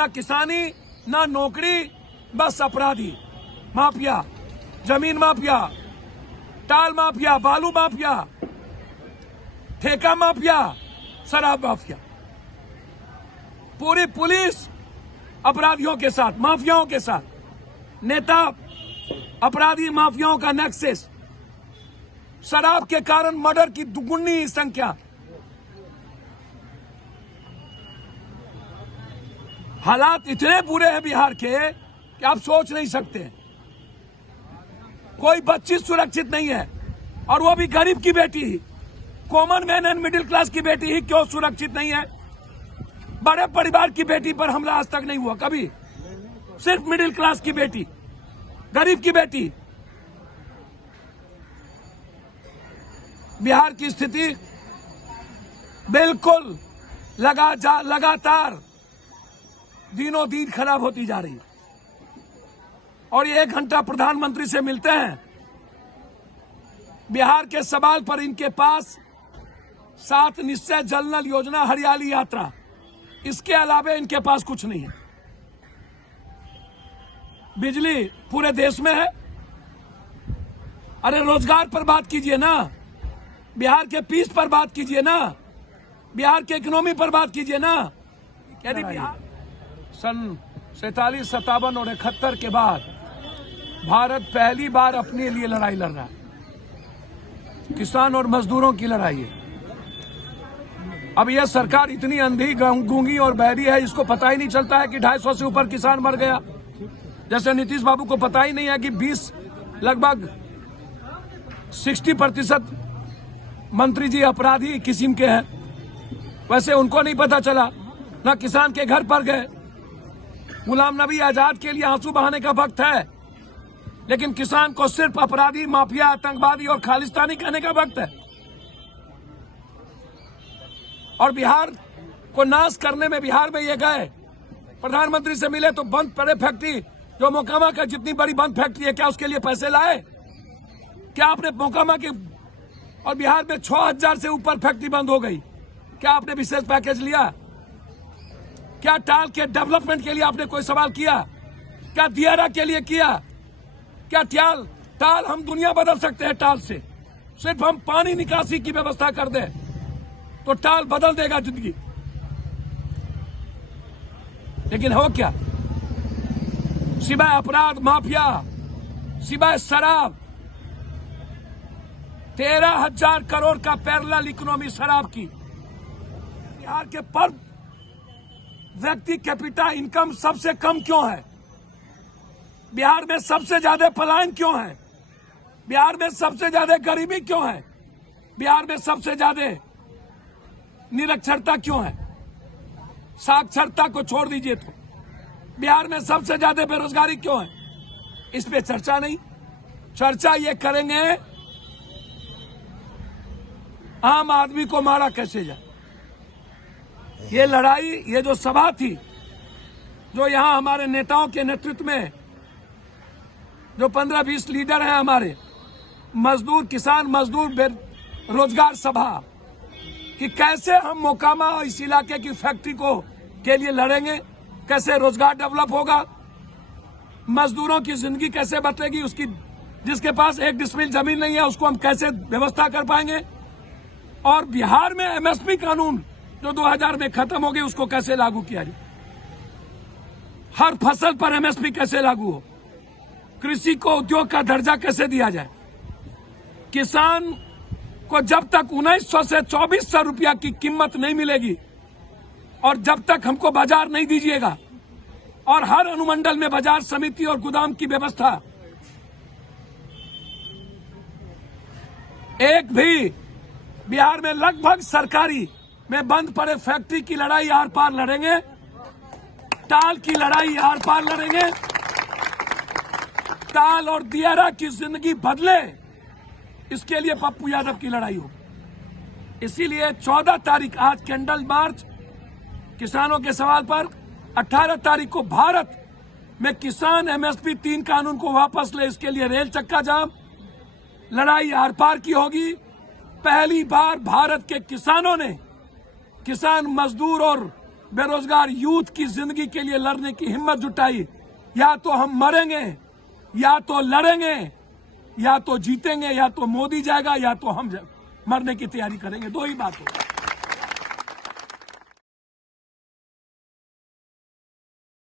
ना किसानी, ना नौकरी, बस अपराधी, माफिया, जमीन माफिया, टाल माफिया, बालू माफिया, ठेका माफिया, शराब माफिया। पूरी पुलिस अपराधियों के साथ, माफियाओं के साथ, नेता अपराधी माफियाओं का नेक्सस। शराब के कारण मर्डर की दुगुनी संख्या। हालात इतने बुरे हैं बिहार के कि आप सोच नहीं सकते। कोई बच्ची सुरक्षित नहीं है, और वो भी गरीब की बेटी ही, common man and middle class की बेटी ही क्यों सुरक्षित नहीं है? बड़े परिवार की बेटी पर हमला आज तक नहीं हुआ कभी, सिर्फ मिडिल क्लास की बेटी, गरीब की बेटी। बिहार की स्थिति बिल्कुल लगातार दिनों दिन खराब होती जा रही है। और ये 1 घंटा प्रधानमंत्री से मिलते हैं, बिहार के सवाल पर इनके पास 7 निश्चय, जल नल योजना, हरियाली यात्रा, इसके अलावा इनके पास कुछ नहीं है। बिजली पूरे देश में है। अरे रोजगार पर बात कीजिए ना, बिहार के पीस पर बात कीजिए ना, बिहार के इकोनॉमी पर बात कीजिए ना। यदि बिहार सन 47, 57 और 71 के बाद भारत पहली बार अपने लिए लड़ाई लड़ रहा है, किसान और मजदूरों की लड़ाई है। अब यह सरकार इतनी अंधी, गूंगी और बहरी है, इसको पता ही नहीं चलता है कि 250 से ऊपर किसान मर गया। जैसे नीतीश बाबू को पता ही नहीं है कि लगभग 60% मंत्री जी अपराधी किस्म के हैं, वैसे उनको नहीं पता चला, ना किसान के घर पर गए। गुलाम नबी आजाद के लिए आंसू बहाने का वक्त है, लेकिन किसान को सिर्फ अपराधी, माफिया, आतंकवादी और खालिस्तानी कहने का वक्त है। और बिहार को नाश करने में बिहार में ये गए, प्रधानमंत्री से मिले तो बंद पड़े फैक्ट्री, जो मोकामा का जितनी बड़ी बंद फैक्ट्री है, क्या उसके लिए पैसे लाए? क्या आपने मोकामा के, और बिहार में 6000 से ऊपर फैक्ट्री बंद हो गई, क्या आपने विशेष पैकेज लिया? क्या टाल के डेवलपमेंट के लिए आपने कोई सवाल किया? क्या दियारा के लिए किया? क्या टाल हम दुनिया बदल सकते हैं टाल से? सिर्फ हम पानी निकासी की व्यवस्था कर दें तो टाल बदल देगा जिंदगी। लेकिन हो क्या? सिवाय अपराध, माफिया, सिवाय शराब, 13,000 करोड़ का पैरेलल इकोनॉमी शराब की। बिहार के पर व्यक्ति कैपिटा इनकम सबसे कम क्यों है? बिहार में सबसे ज्यादा पलायन क्यों है? बिहार में सबसे ज्यादा गरीबी क्यों है? बिहार में सबसे ज्यादा निरक्षरता क्यों है? साक्षरता को छोड़ दीजिए तो बिहार में सबसे ज्यादा बेरोजगारी क्यों है? इस पे चर्चा नहीं। चर्चा ये करेंगे आम आदमी को मारा कैसे जाए। ये लड़ाई, ये जो सभा थी, जो यहाँ हमारे नेताओं के नेतृत्व में जो 15-20 लीडर हैं हमारे, मजदूर, किसान मजदूर रोजगार सभा, कि कैसे हम मोकामा और इस इलाके की फैक्ट्री के लिए लड़ेंगे, कैसे रोजगार डेवलप होगा, मजदूरों की जिंदगी कैसे बदलेगी, उसकी जिसके पास 1 डिसमिल जमीन नहीं है उसको हम कैसे व्यवस्था कर पाएंगे, और बिहार में एमएसपी कानून जो 2000 में खत्म हो गई उसको कैसे लागू किया जाए, हर फसल पर एमएसपी कैसे लागू हो, कृषि को उद्योग का दर्जा कैसे दिया जाए, किसान को जब तक 1900 से 2400 रुपया की कीमत नहीं मिलेगी और जब तक हमको बाजार नहीं दीजिएगा, और हर अनुमंडल में बाजार समिति और गोदाम की व्यवस्था, एक भी बिहार में लगभग सरकारी में बंद पड़े फैक्ट्री की लड़ाई आर पार लड़ेंगे, टाल की लड़ाई आर पार लड़ेंगे, टाल और दियारा की जिंदगी बदले, इसके लिए पप्पू यादव की लड़ाई हो। इसीलिए 14 तारीख आज कैंडल मार्च किसानों के सवाल पर, 18 तारीख को भारत में किसान एमएसपी 3 कानून को वापस ले, इसके लिए रेल चक्का जाम, लड़ाई आर पार की होगी। पहली बार भारत के किसानों ने, किसान मजदूर और बेरोजगार यूथ की जिंदगी के लिए लड़ने की हिम्मत जुटाई। या तो हम मरेंगे, या तो लड़ेंगे, या तो जीतेंगे, या तो मोदी जाएगा, या तो हम मरने की तैयारी करेंगे। दो ही बात होगी।